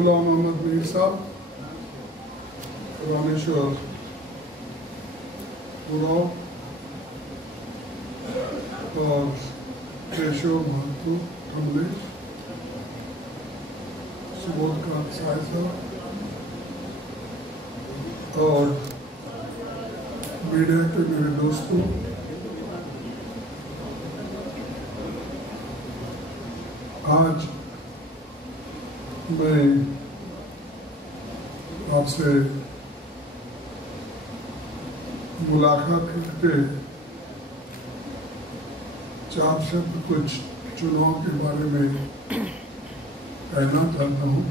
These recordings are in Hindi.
गुलाम मोहम्मद मीर साहब, रामेश्वर उराव और केशव महतो कमलेश, सुबोधकांत साय साहब और मीडिया के मेरे दोस्तों, आज मैं आपसे मुलाकात करके चार शब्द कुछ चुनाव के बारे में कहना चाहता हूँ।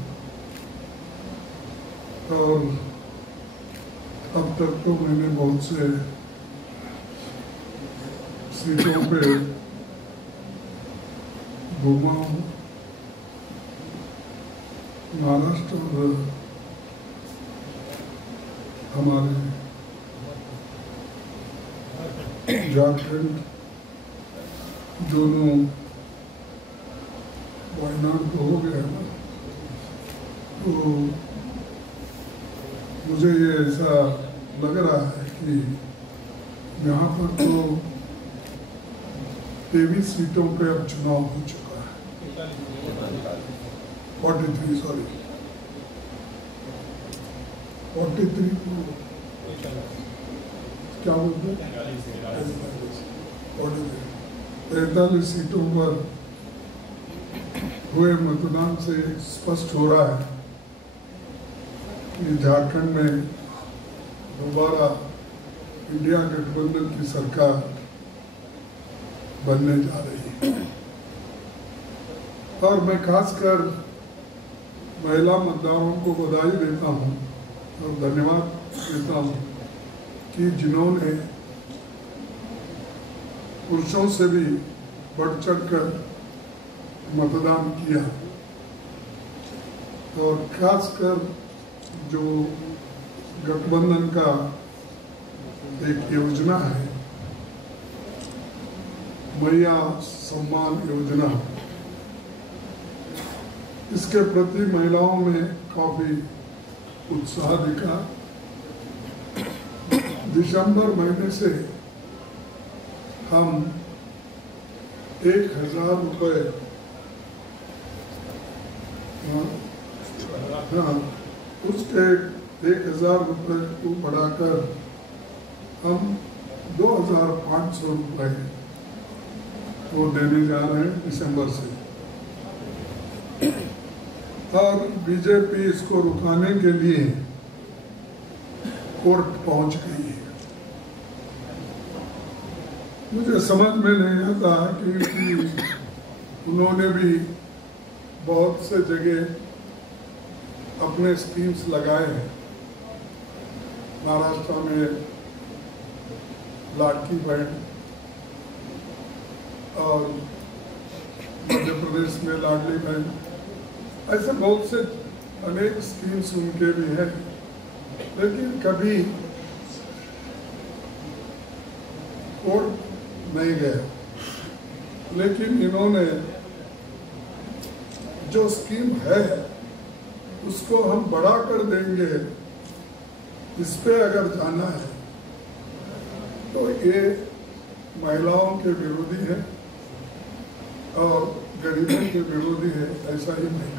और अब तक तो मैंने बहुत से सीटों पे घूमा हूँ, महाराष्ट्र और हमारे झारखंड दोनों, वायनाड तो हो गया ना, तो मुझे ये ऐसा लग रहा है कि यहाँ पर तो 23 सीटों पे अब चुनाव हो चुका है। 43 सॉरी 43 क्या बोलते हैं, 43 सीटों पर हुए मतदान से स्पष्ट हो रहा है कि झारखंड में दोबारा इंडिया गठबंधन की सरकार बनने जा रही है। और मैं खासकर महिला मतदाताओं को बधाई देता हूं और धन्यवाद देता हूं कि जिन्होंने पुरुषों से भी बढ़ चढ़कर मतदान किया। और खासकर जो गठबंधन का एक योजना है, मैया सम्मान योजना, इसके प्रति महिलाओं में काफी उत्साह दिखा। दिसंबर महीने से हम 1000 रुपये उसके 1000 रुपये को बढ़ाकर हम 2500 रुपये वो देने जा रहे हैं दिसंबर से। और बीजेपी इसको रुकाने के लिए कोर्ट पहुंच गई है। मुझे समझ में नहीं आता कि उन्होंने भी बहुत से जगह अपने स्कीम्स लगाए हैं। महाराष्ट्र में लाडकी बहन और मध्य प्रदेश में लाडली बहन, ऐसे बहुत से अनेक स्कीम्स उनके भी हैं, लेकिन कभी कोर्ट नहीं गया। लेकिन इन्होंने जो स्कीम है उसको हम बढ़ा कर देंगे, इस पे अगर जाना है तो ये महिलाओं के विरोधी है और गरीबों के विरोधी है, ऐसा ही नहीं।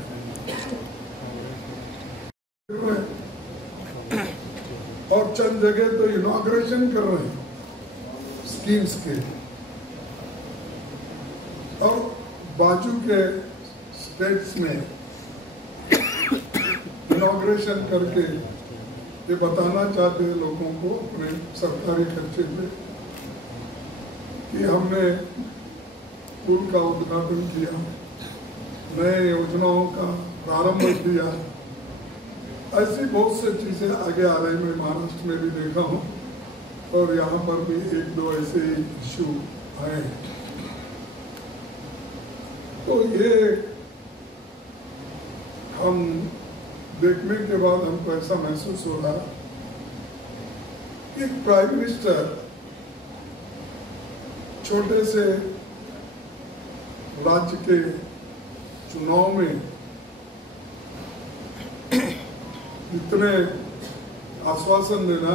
और चंद जगह तो इनॉग्रेशन कर रहे हैं स्कीम्स के, और बाजू के स्टेट्स में इनॉग्रेशन करके ये बताना चाहते हैं लोगों को अपने सरकारी खर्चे में कि हमने पुल का उद्घाटन किया, नए योजनाओं का प्रारंभ किया। ऐसी बहुत सी चीजें आगे आ रही, मैं महाराष्ट्र में भी देखा हूँ और यहाँ पर भी एक दो ऐसे इश्यू आए। तो ये हम देखने के बाद हमको ऐसा महसूस हो रहा कि प्राइम मिनिस्टर छोटे से राज्य के चुनाव में इतने आश्वासन देना,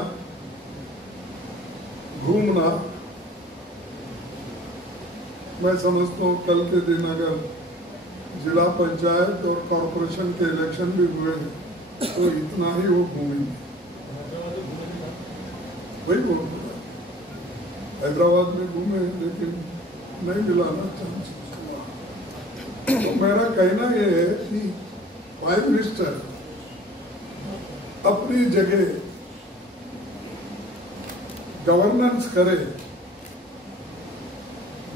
घूमना, मैं समझता हूँ कल के दिन अगर जिला पंचायत और कॉरपोरेशन के इलेक्शन भी हुए तो इतना ही वो घूमेंगे। वही बोल रहा, हैदराबाद में घूमे लेकिन नहीं मिला ना चांस। तो मेरा कहना ये है कि प्राइम मिनिस्टर अपनी जगह गवर्नेंस करे,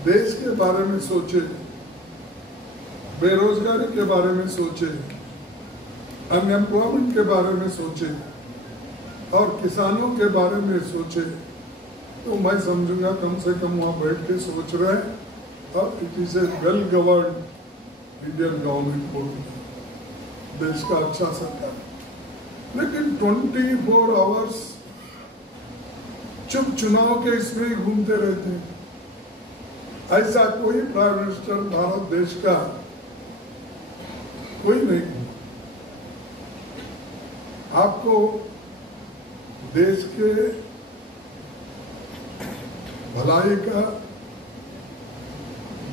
देश के बारे में सोचे, बेरोजगारी के बारे में सोचे, अनएम्प्लॉयमेंट के बारे में सोचे और किसानों के बारे में सोचे, तो मैं समझूंगा कम से कम वहां बैठ के सोच रहे हैं और it is a well governed Indian government बोल देश का अच्छा सरकार। लेकिन 24 आवर्स चुप चुनाव के इसमें ही घूमते रहते हैं। ऐसा कोई प्राइम मिनिस्टर भारत देश का कोई नहीं। आपको देश के भलाई का,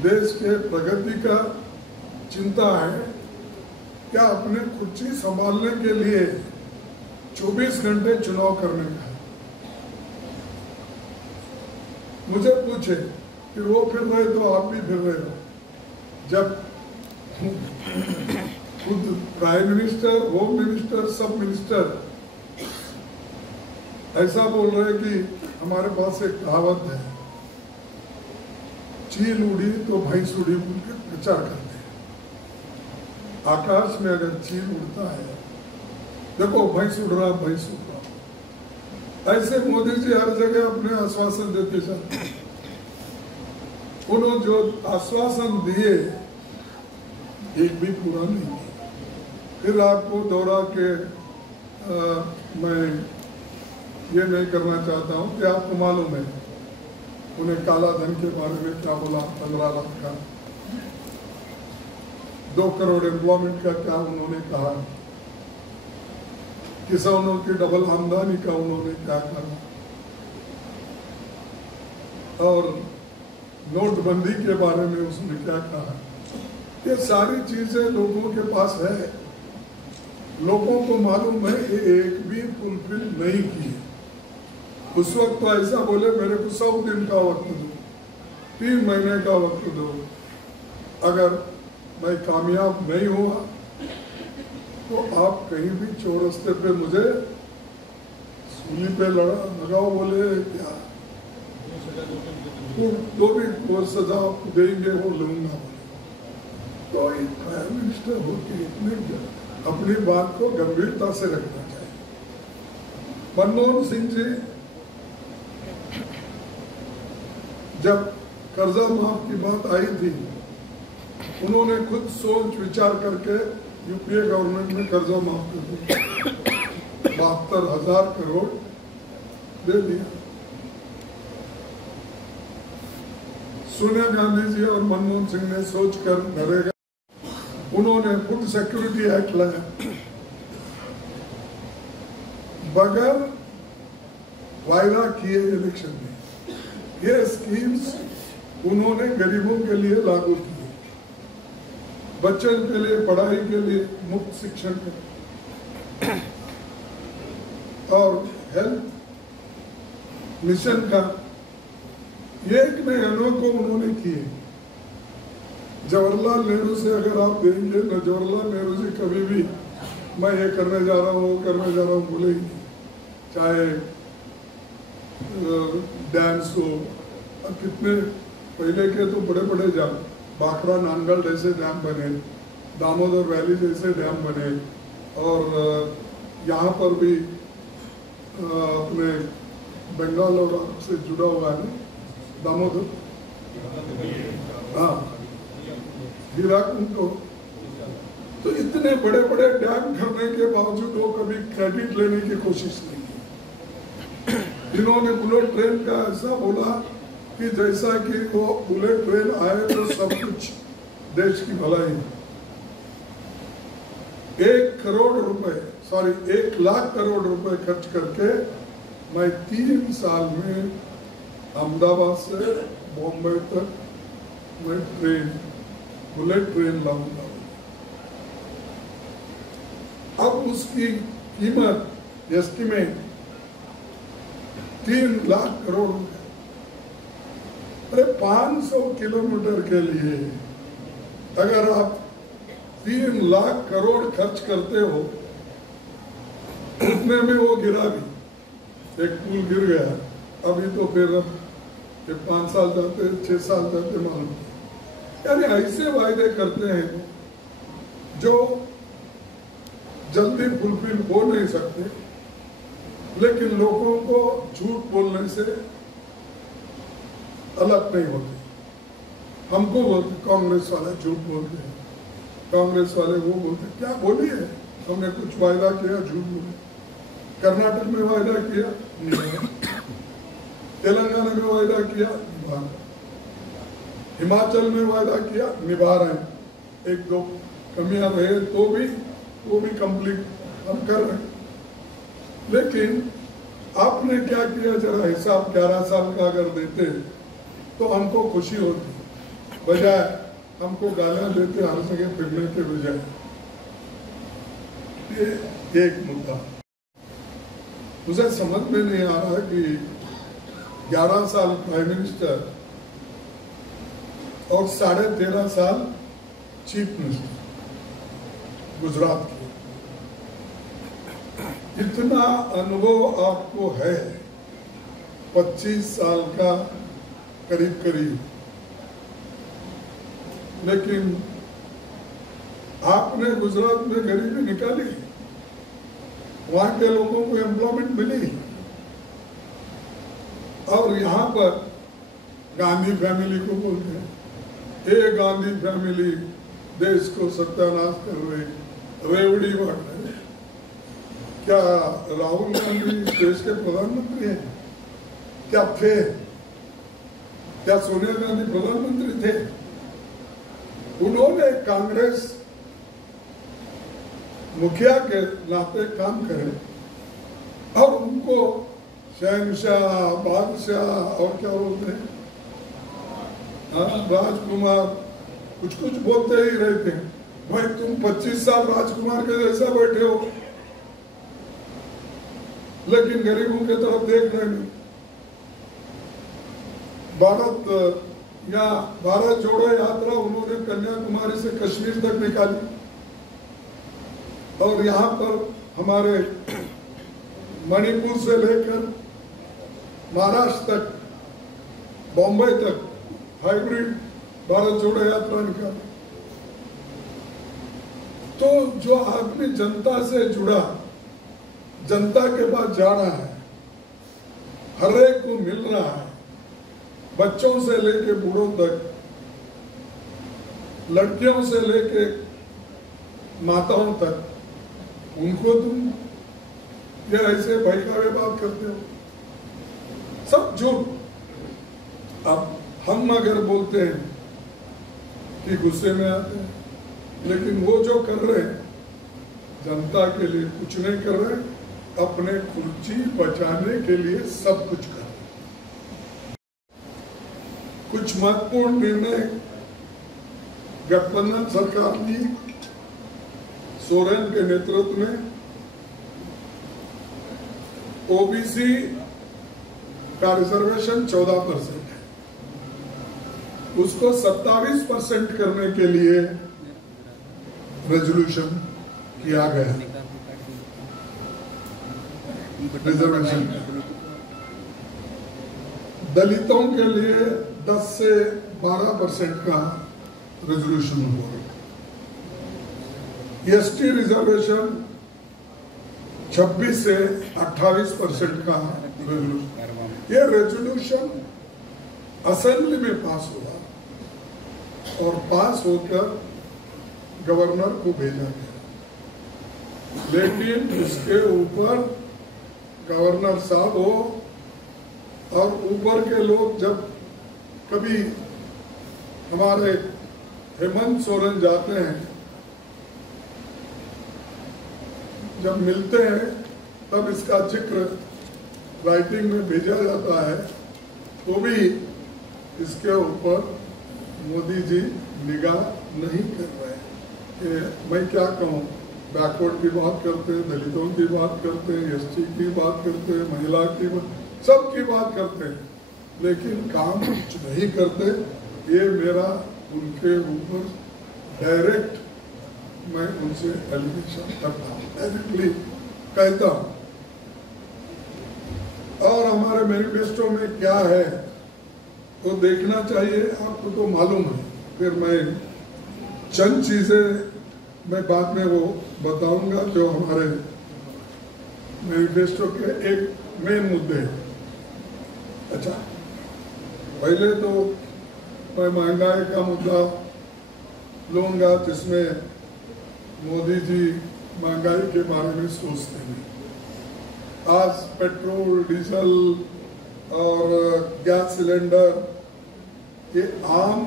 देश के प्रगति का चिंता है क्या? अपने कुर्सी संभालने के लिए 24 घंटे चुनाव करने का है। मुझे पूछे कि वो फिर रहे तो आप भी फिर रहे हो। जब खुद प्राइम मिनिस्टर, होम मिनिस्टर, सब मिनिस्टर ऐसा बोल रहे कि हमारे पास एक कहावत है, चील उड़ी तो भैंस उड़ी, उनके प्रचार करते हैं। आकाश में अगर चील उड़ता है, देखो भैंस उड़ रहा, भैंस उड़ रहा, ऐसे मोदी जी हर जगह अपने आश्वासन देते जाते हैं। उन्होंने जो आश्वासन दिए एक भी पूरा नहीं किया। फिर आपको दोहरा के मैं ये नहीं करना चाहता हूँ कि आपको मालूम है उन्हें काला धन के बारे में क्या बोला, 15 लाख का, 2 करोड़ एम्प्लॉयमेंट का क्या उन्होंने कहा, किसानों की डबल आमदनी का उन्होंने क्या कहा, और नोटबंदी के बारे में उसने क्या कहा। ये सारी चीजें लोगों के पास है, लोगों को मालूम है, ये एक भी फुलफिल नहीं किए। उस वक्त तो ऐसा बोले मेरे को 100 दिन का वक्त दो, 3 महीने का वक्त दो, अगर मैं कामयाब नहीं हुआ तो आप कहीं भी चौरस्ते पे मुझे सूली पे लगाओ, बोले क्या तो भी वो सजा आपको देंगे, वो लूंगा। तो एक प्राइम मिनिस्टर होकर इतने अपनी बात को गंभीरता से रखना चाहिए। मनमोहन सिंह जी जब कर्जा माफ की बात आई थी, उन्होंने खुद सोच विचार करके यूपीए गवर्नमेंट ने कर्जा माफ कर दिया, 72,000 करोड़ दे दिया। सोनिया गांधी जी और मनमोहन सिंह ने सोचकर नरेगा, उन्होंने फूड सिक्योरिटी एक्ट लाया, बगैर वायदा किए इलेक्शन में। ये स्कीम्स उन्होंने गरीबों के लिए लागू किए, बच्चों के लिए पढ़ाई के लिए मुफ्त शिक्षण और हेल्थ मिशन का एक में अनोखो उन्होंने किए। जवाहरलाल नेहरू से अगर आप देंगे ना, जवाहरलाल नेहरू जी कभी भी मैं ये करने जा रहा हूँ, करने जा रहा हूँ बोले ही नहीं। चाहे डैम्स हो, और कितने पहले के तो बड़े बड़े डैम, बाखरा नानगढ़ जैसे डैम बने, दामोदर वैली जैसे डैम बने, और यहाँ पर भी अपने बंगाल और से जुड़ा हुआ है दामोदर, हाँ हीराकुंड को। तो इतने बड़े बड़े डैम करने के बावजूद वो कभी क्रेडिट लेने की कोशिश नहीं की। इन्होंने बुलेट ट्रेन का ऐसा बोला कि जैसा कि वो बुलेट ट्रेन आए तो सब कुछ देश की भलाई। 1 लाख करोड़ रुपए खर्च करके मैं 3 साल में अहमदाबाद से बॉम्बे तक मैं बुलेट ट्रेन लाऊंगा। अब उसकी कीमत एस्टिमेट 3 लाख करोड़ रुपए। अरे 500 किलोमीटर के लिए अगर आप 3 लाख करोड़ खर्च करते हो, उतने में वो गिरा भी, एक पुल गिर गया। अभी तो फिर ये 5 साल जाते 6 साल जाते मालूम। यानी ऐसे वायदे करते हैं जो जल्दी फुलफिल हो नहीं सकते, लेकिन लोगों को झूठ बोलने से अलग नहीं होते। हमको बोलते कांग्रेस वाले झूठ बोलते हैं, कांग्रेस वाले वो बोलते क्या बोली है, हमने कुछ वायदा किया झूठ बोले। कर्नाटक में वायदा किया निभा, तेलंगाना में वायदा किया निभा, हिमाचल में वायदा किया निभा रहे हैं। 1-2 कमियां रहे तो भी वो भी कंप्लीट हम कर रहे हैं। लेकिन आपने क्या किया, जरा हिसाब 11 साल का अगर देते तो हमको खुशी होती, बजाय हमको गालियां देते हर जगह फिरने के बजाय। ये एक मुद्दा मुझे समझ में नहीं आ रहा कि 11 साल प्राइम मिनिस्टर और 13.5 साल चीफ मिनिस्टर गुजरात के, इतना अनुभव आपको है, 25 साल का करीब, लेकिन आपने गुजरात में गरीबी निकाली, वहां के लोगों को एम्प्लॉयमेंट मिली, और यहाँ पर गांधी फैमिली को बोलते हैं, ये गांधी फैमिली देश को सत्यानाश कर रही, रेवड़ी बांट रहे। क्या राहुल गांधी देश के प्रधानमंत्री हैं? क्या थे? क्या सोनिया गांधी प्रधानमंत्री थे? उन्होंने कांग्रेस मुखिया के नाते काम करे और उनको शहनशाह, बादशाह और क्या बोलते हैं, राजकुमार, कुछ बोलते ही रहते हैं। भाई तुम 25 साल राजकुमार के जैसा बैठे हो, लेकिन गरीबों के तरफ देख रहे नहीं। भारत जोड़ो यात्रा उन्होंने कन्याकुमारी से कश्मीर तक निकाली, और यहाँ पर हमारे मणिपुर से लेकर महाराष्ट्र तक, बॉम्बे तक हाइब्रिड भारत जोड़ो यात्रा निकाली। तो जो आदमी जनता से जुड़ा, जनता के पास जा रहा है, हर एक को मिल रहा है, बच्चों से लेके बूढ़ों तक, लड़कियों से लेके माताओं तक, उनको तुम ये ऐसे भयकावे बात करते हो, सब झूठ। अब हम अगर बोलते हैं कि गुस्से में आते हैं, लेकिन वो जो कर रहे हैं जनता के लिए कुछ नहीं कर रहे, अपने कुर्सी बचाने के लिए सब कुछ कर रहे। कुछ महत्वपूर्ण निर्णय गठबंधन सरकार ली, सोरेन के नेतृत्व में। ओबीसी का रिजर्वेशन 14% है, उसको 27% करने के लिए रेजोल्यूशन किया गया। रिजर्वेशन दलितों के लिए 10 से 12% का रेजोल्यूशन हुआ। एसटी रिजर्वेशन 26 से 28% का रेजोल्यूशन। ये रेजोल्यूशन असेंबली में पास हुआ और पास होकर गवर्नर को भेजा गया, लेकिन इसके ऊपर गवर्नर साहब हो और ऊपर के लोग, जब कभी हमारे हेमंत सोरेन जाते हैं जब मिलते हैं तब इसका जिक्र राइटिंग में भेजा जाता है, तो भी इसके ऊपर मोदी जी निगाह नहीं कर रहे कि मैं क्या कहूँ, बैकवर्ड की बात करते हैं, दलितों की बात करते हैं, एसटी की बात करते हैं, महिला की बात, सब की बात करते हैं, लेकिन काम कुछ नहीं करते। ये मेरा उनके ऊपर डायरेक्ट मैं उनसे एलिगेशन करता हूँ, डायरेक्टली कहता हूँ। और हमारे मैनिफेस्टो में क्या है तो देखना चाहिए, आपको तो मालूम है। फिर मैं चंद चीजें मैं बाद में वो बताऊंगा जो हमारे मैनिफेस्टो के एक मेन मुद्दे हैं। अच्छा, पहले तो मैं महंगाई का मुद्दा लूंगा, जिसमें मोदी जी महंगाई के बारे में सोचते हैं। आज पेट्रोल, डीजल और गैस सिलेंडर, ये आम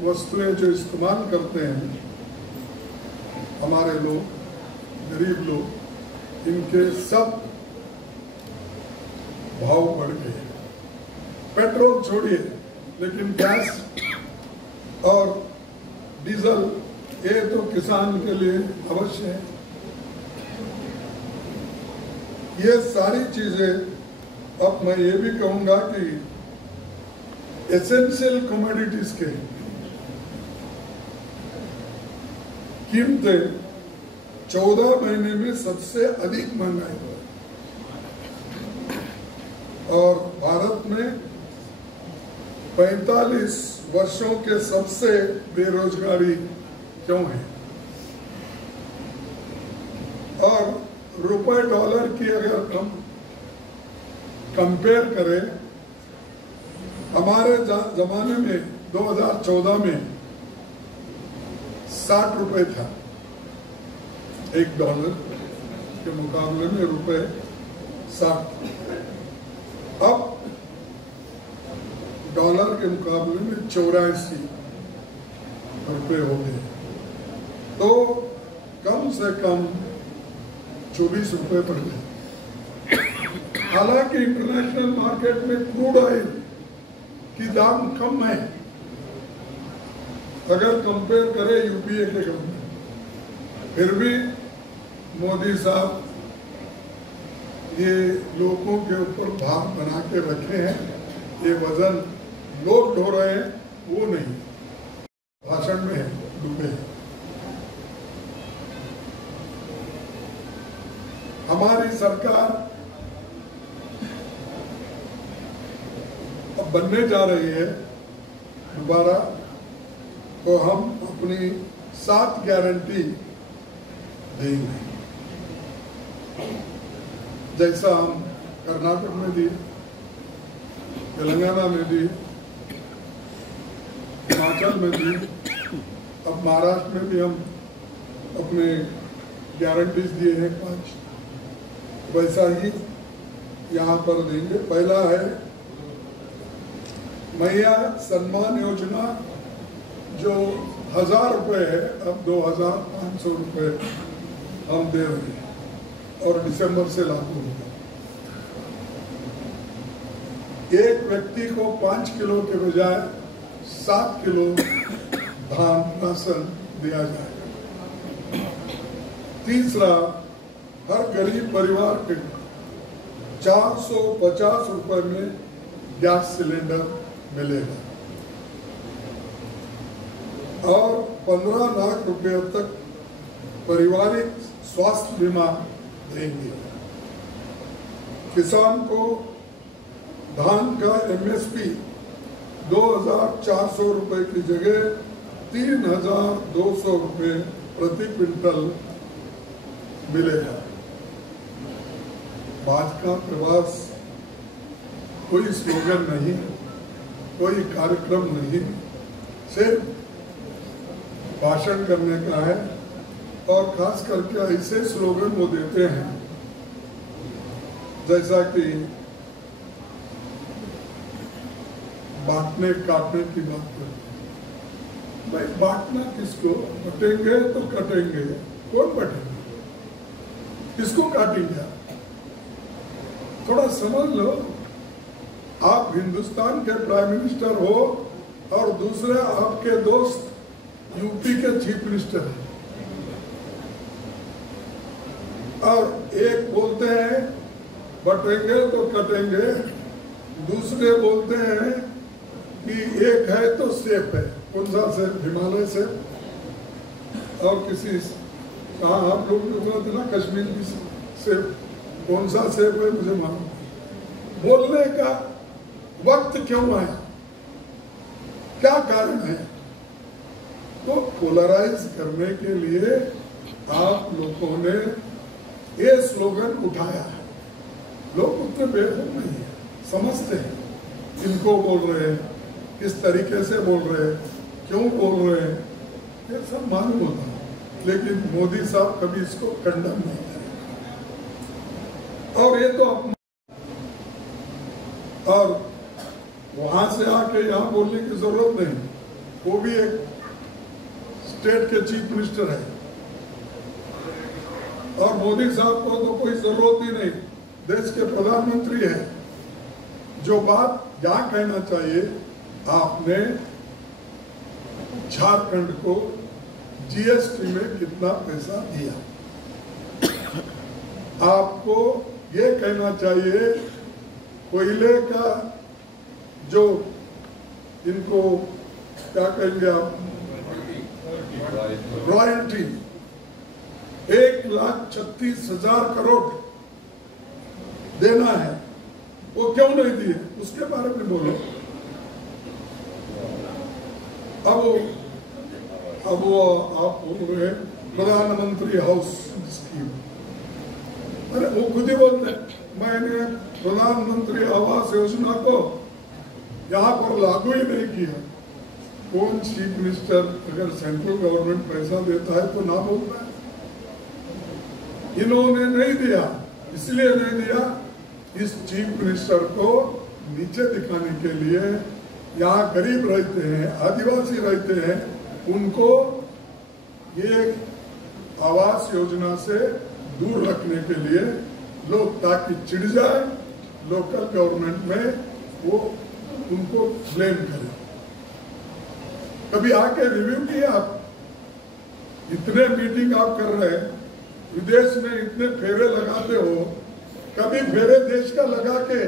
वस्तुएं जो इस्तेमाल करते हैं हमारे लोग, गरीब लोग, इनके सब भाव बढ़ गए। पेट्रोल छोड़िए, लेकिन गैस और डीजल ये तो किसान के लिए अवश्य है। ये सारी चीजें, अब मैं ये भी कहूंगा कि एसेंशियल कमोडिटीज के कीमतें 14 महीने में सबसे अधिक महंगाई हुई, और भारत में 45 वर्षों के सबसे बेरोजगारी क्यों है। और रुपए डॉलर की अगर हम कंपेयर करें, हमारे जमाने में 2014 में 60 रुपए था एक डॉलर के मुकाबले में, रुपए 60। अब डॉलर के मुकाबले में 84 रुपए हो गए, तो कम से कम 24 रुपए बढ़ गए। हालांकि इंटरनेशनल मार्केट में क्रूड ऑयल की दाम कम है अगर कंपेयर करें यूपीए के गवर्नमेंट, फिर भी मोदी साहब ये लोगों के ऊपर भार बना के रखे हैं। ये वजन लोग ढो रहे हैं, वो नहीं, भाषण में डूबे हैं। हमारी सरकार अब बनने जा रही है दोबारा, तो हम अपनी 7 गारंटी देंगे, जैसा हम कर्नाटक में दिए, तेलंगाना में दी, हिमाचल में दी, अब महाराष्ट्र में भी हम अपने गारंटीज दिए हैं 5, वैसा ही यहाँ पर देंगे। पहला है मैया सम्मान योजना, जो 1000 रुपए है, अब 2500 रुपए हम दे रहे हैं, और दिसंबर से लागू होगा। एक व्यक्ति को 5 किलो के बजाय 7 किलो धान राशन दिया जाएगा। तीसरा, हर गरीब परिवार के 450 रुपए में गैस सिलेंडर मिलेगा, और 15 लाख रुपए तक पारिवारिक स्वास्थ्य बीमा देंगे। किसान को धान का एमएसपी 2400 रुपए की जगह 3200 रुपए प्रति क्विंटल मिलेगा। भाजपा प्रवास कोई स्लोगन नहीं, कोई कार्यक्रम नहीं, सिर्फ भाषण करने का है, और खास करके ऐसे स्लोगन वो देते हैं जैसा कि बांटने काटने की बात करते हैं। भाई बांटना किसको? बटेंगे तो कटेंगे, कौन बटेंगे? किसको काटेंगे आप? थोड़ा समझ लो, आप हिंदुस्तान के प्राइम मिनिस्टर हो और दूसरे आपके दोस्त यूपी के चीफ मिनिस्टर हैं, और एक बोलते हैं बटेंगे तो कटेंगे, दूसरे बोलते हैं कि एक है तो सेफ है। कौन सा सेफ? हिमालय सेफ। और किसी कहा आप लोग ने बोला था ना कश्मीर की सेफ, कौन सा सेफ है मुझे मालूम। बोलने का वक्त क्यों आया, क्या कारण है? तो पोलराइज करने के लिए आप लोगों ने ये स्लोगन उठाया है। लोग उतने बेवकूफ नहीं है, समझते हैं किनको बोल रहे हैं, किस तरीके से बोल रहे हैं, क्यों बोल रहे हैं, ये सब मालूम होता है। लेकिन मोदी साहब कभी इसको कंडम नहीं करेंगे। और ये तो और वहां से आके यहाँ बोलने की जरूरत नहीं, वो भी एक स्टेट के चीफ मिनिस्टर है, और मोदी साहब को तो कोई जरूरत ही नहीं, देश के प्रधानमंत्री है। जो बात यहाँ कहना चाहिए, आपने झारखंड को जीएसटी में कितना पैसा दिया, आपको ये कहना चाहिए कोयले का जो इनको क्या कहेंगे आप, रॉयल्टी 1,36,000 करोड़ देना है, वो क्यों नहीं दिए, उसके बारे में बोलो। अब वो आप बोल रहे हैं प्रधानमंत्री हाउस स्कीम, अरे वो खुद ही बोलते मैंने प्रधानमंत्री आवास योजना को यहाँ पर लागू ही नहीं किया। कौन चीफ मिनिस्टर अगर सेंट्रल गवर्नमेंट पैसा देता है तो ना बोलता है? इन्होंने नहीं दिया, इसलिए नहीं दिया, इस चीफ मिनिस्टर को नीचे दिखाने के लिए, यहाँ गरीब रहते हैं, आदिवासी रहते हैं, उनको ये आवास योजना से दूर रखने के लिए लोग ताकि चिढ़ जाए, लोकल गवर्नमेंट में वो उनको ब्लेम करें। कभी आके रिव्यू किया आप? इतने मीटिंग आप कर रहे हैं, विदेश में इतने फेरे लगाते हो, कभी फेरे देश का लगा के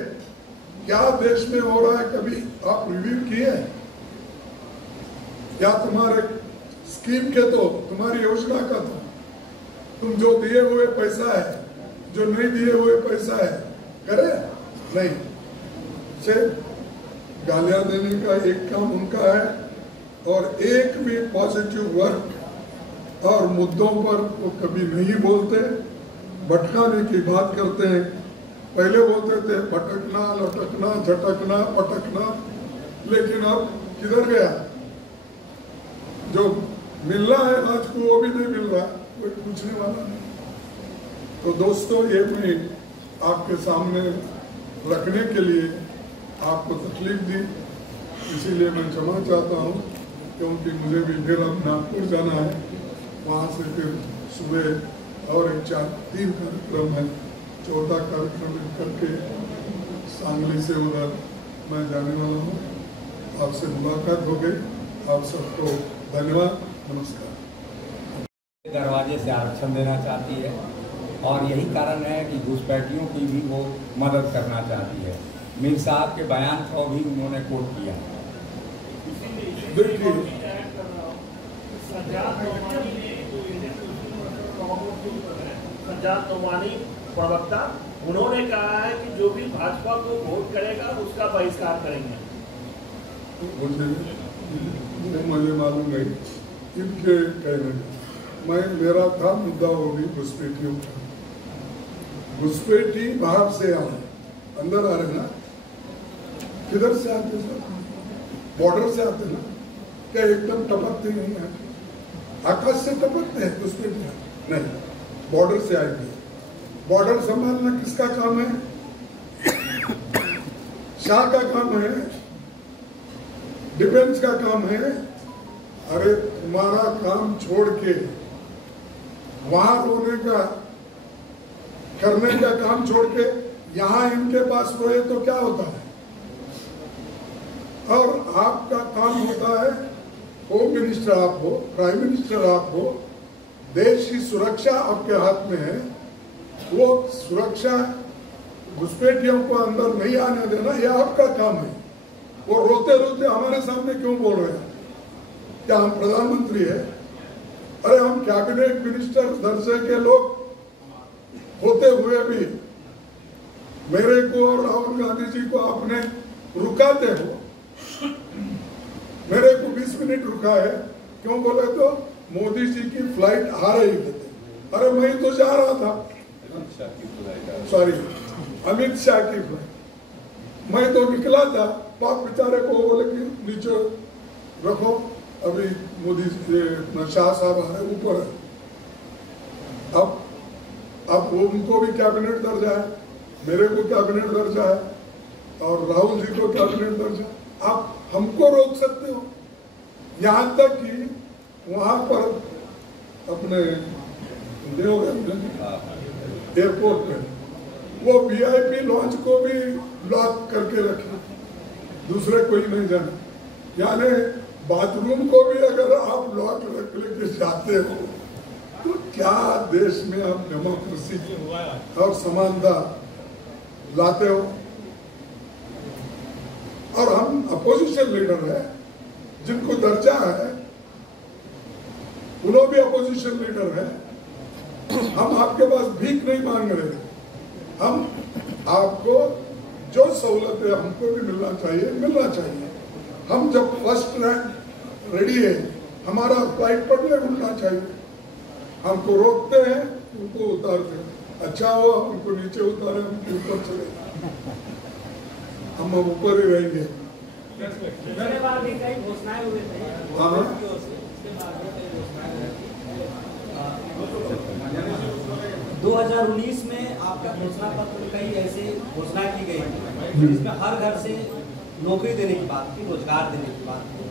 क्या देश में हो रहा है कभी आप रिव्यू किए? या तुम्हारे स्कीम के तो, तुम्हारी योजना का तो, तुम जो दिए हुए पैसा है, जो नहीं दिए हुए पैसा है, करे नहीं से गालियां देने का एक काम उनका है, और एक भी पॉजिटिव वर्क और मुद्दों पर वो कभी नहीं बोलते, भटकाने की बात करते हैं। पहले बोलते थे भटकना, लटकना, झटकना, पटकना, लेकिन अब किधर गया? जो मिलना है आज को वो भी नहीं मिल रहा, कोई पूछने वाला नहीं। तो दोस्तों, ये मैं आपके सामने रखने के लिए आपको तकलीफ दी, इसीलिए मैं क्षमा चाहता हूँ, क्योंकि मुझे भी फिर अब नागपुर जाना है, वहाँ से फिर सुबह और एक 3 कार्यक्रम है, चौथा कार्यक्रम करके सांगली से उधर मैं जाने वाला हूँ। आपसे मुलाकात हो गई, आप सबको धन्यवाद, नमस्कार। दरवाजे से आरक्षण देना चाहती है, और यही कारण है कि घुसपैठियों की भी वो मदद करना चाहती है। मीर साहब के बयान को भी उन्होंने कोट किया। सज्जाद नोमानी प्रवक्ता, उन्होंने कहा है कि जो भी भाजपा को वोट करेगा उसका बहिष्कार करेंगे। मुझे मालूम नहीं इनके कहने में, मेरा था मुद्दा होगी घुसपैठियों का। घुसपैठी बाहर से आए, अंदर आ रहे ना, किधर से आते सर? बॉर्डर से आते ना, क्या एकदम टपकते नहीं आते? आकाश से टपकते हैं घुसपैठियां? नहीं, बॉर्डर से आएंगे। बॉर्डर संभालना किसका काम है? शाह का काम है, डिफेंस का काम है। अरे तुम्हारा काम छोड़ के वहां रोने का करने का काम छोड़ के यहाँ इनके पास रोए तो क्या होता है? और आपका काम होता है, होम मिनिस्टर आप हो, प्राइम मिनिस्टर आप हो, देश की सुरक्षा आपके हाथ में है। वो सुरक्षा घुसपैठियों को अंदर नहीं आने देना, यह आपका काम है। वो रोते रोते हमारे सामने क्यों बोल रहे हैं? क्या हम प्रधानमंत्री है? अरे हम कैबिनेट मिनिस्टर दर्जे के लोग होते हुए भी मेरे को और राहुल गांधी जी को आपने रुकाते हो। मेरे को 20 मिनट रुका है, क्यों बोले तो मोदी जी की फ्लाइट आ रही थी। अरे मैं तो जा रहा था, सॉरी अमित शाह की फ्लाइट, मैं तो निकला था। बाप बेचारे को बोले कि नीचे रखो, अभी मोदी शाह साहब आ रहे ऊपर है। अब वो उनको भी कैबिनेट दर्जा है, मेरे को कैबिनेट दर्जा है, और राहुल जी को कैबिनेट दर्जा। आप हमको रोक सकते हो? यहाँ तक कि वहां पर अपने एयरपोर्ट पे वो वीआईपी लॉन्च को भी लॉक करके रखे, दूसरे कोई नहीं जाना। यानी बाथरूम को भी अगर आप लॉक रख लेके जाते हो तो क्या देश में आप डेमोक्रेसी और समानता लाते हो? और हम अपोजिशन लीडर है, जिनको दर्जा है, उन्होंने भी अपोजिशन लीडर है। हम आपके पास भीख नहीं मांग रहे, हम आपको जो सहूलतें हमको भी मिलना चाहिए। हम जब फर्स्ट रैंक रेडी है, हमारा फ्लाइट पड़ने उठना चाहिए। हमको रोकते हैं, उनको उतारते हैं। अच्छा हो हमको नीचे उतारे, हम ऊपर चले, हम ऊपर ही रहेंगे। 2019 में आपका घोषणा पत्र कई ऐसे घोषणा की गई जिसमें हर घर से नौकरी देने की बात थी, रोजगार देने की बात थी,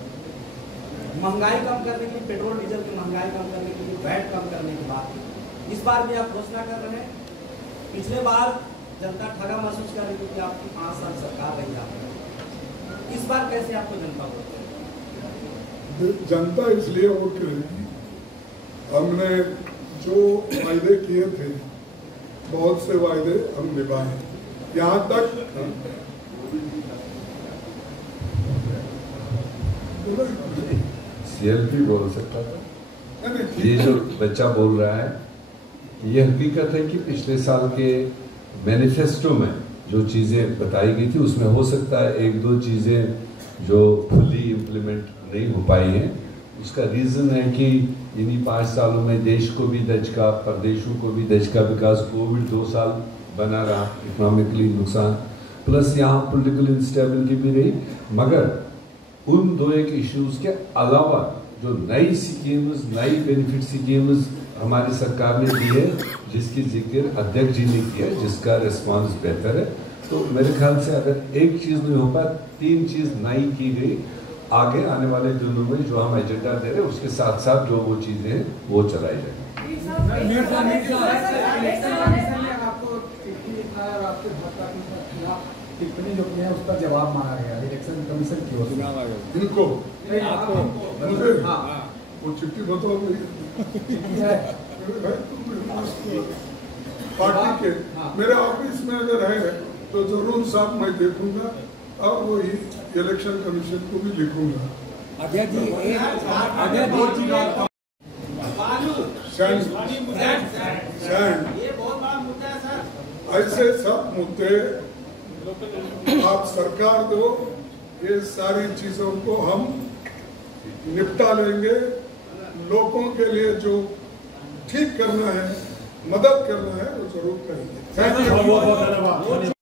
महंगाई कम करने के लिए, पेट्रोल डीजल की महंगाई कम करने के लिए वैट कम करने की बात थी। इस बार भी आप घोषणा कर रहे हैं। पिछले बार जनता ठगा महसूस कर रही थी कि आपकी 5 साल सरकार रही आपने, इस बार कैसे आपको जनता वोट करेगी? जनता इसलिए वोट करेगी, हमने जो वायदे किए थे, बहुत से वायदे हम निभाए। यहाँ तक सीएलपी बोल सकता था। ये जो बच्चा बोल रहा है, ये हकीकत है कि पिछले साल के मैनिफेस्टो में जो चीज़ें बताई गई थी उसमें हो सकता है 1-2 चीज़ें जो फुली इम्प्लीमेंट नहीं हो पाई हैं। उसका रीज़न है कि इन्हीं 5 सालों में देश को भी दचका, प्रदेशों को भी दचका, विकास कोविड 2 साल बना रहा, इकोनॉमिकली नुकसान, प्लस यहाँ पॉलिटिकल इंस्टेबिलिटी भी रही। मगर उन 2-1 इश्यूज़ के अलावा जो नई स्कीम्स, नई बेनिफिट स्कीम्स हमारी सरकार ने दी है, जिसकी जिक्र अध्यक्ष जी ने किया, जिसका रिस्पांस बेहतर है, तो मेरे ख्याल से अगर एक चीज़ नहीं हो पाए, 3 चीज़ नई की गई। आगे आने वाले दिनों में जो हम एजेंडा दे रहे हैं उसके साथ साथ जो वो चीज़ें हैं वो चलाई जाएंगी। टिप्पणी जो की है उसका जवाब मांगा गया इलेक्शन कमीशन की ओर से। इनको मुझे हाँ वो चिट्ठी बताओ पार्टी के मेरे ऑफिस में अगर है तो जरूर साहब मैं देखूंगा और वो इलेक्शन कमीशन को भी लिखूंगा। अध्यक्ष जी ऐसे सब मुद्दे आप सरकार दो, ये सारी चीजों को हम निपटा लेंगे। लोगों के लिए जो ठीक करना है, मदद करना है, वो जरूर करेंगे। Thank you.